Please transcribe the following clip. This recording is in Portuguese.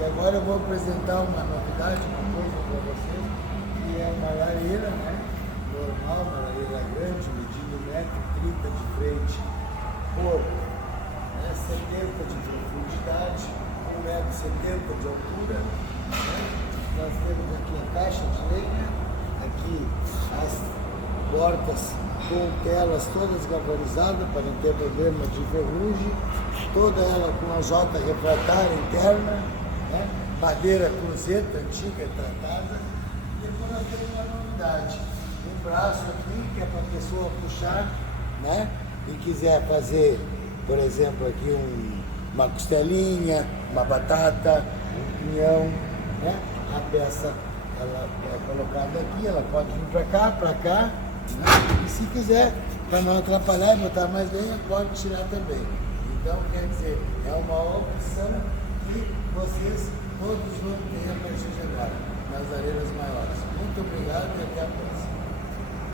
E agora eu vou apresentar uma novidade, uma coisa para vocês, que é uma lareira, né? Normal, uma lareira grande, medindo 1,30 m de frente por 70 de profundidade, 1,70 m de altura. Né? Nós temos aqui a caixa de lenha, aqui as portas com telas todas galvanizadas para não ter problema de ferrugem, toda ela com a jota refratária interna, né? Madeira cruzeta antiga tratada. E depois nós temos uma novidade, um braço aqui que é para a pessoa puxar, né? E quiser fazer, por exemplo, aqui uma costelinha, uma batata, um pinhão, né? A peça ela é colocada aqui, ela pode vir para cá, né? E se quiser, para não atrapalhar e botar mais lenha, pode tirar também. Então, quer dizer, é uma opção que vocês todos vão ter a partir de agora, nas areias maiores. Muito obrigado e até a próxima.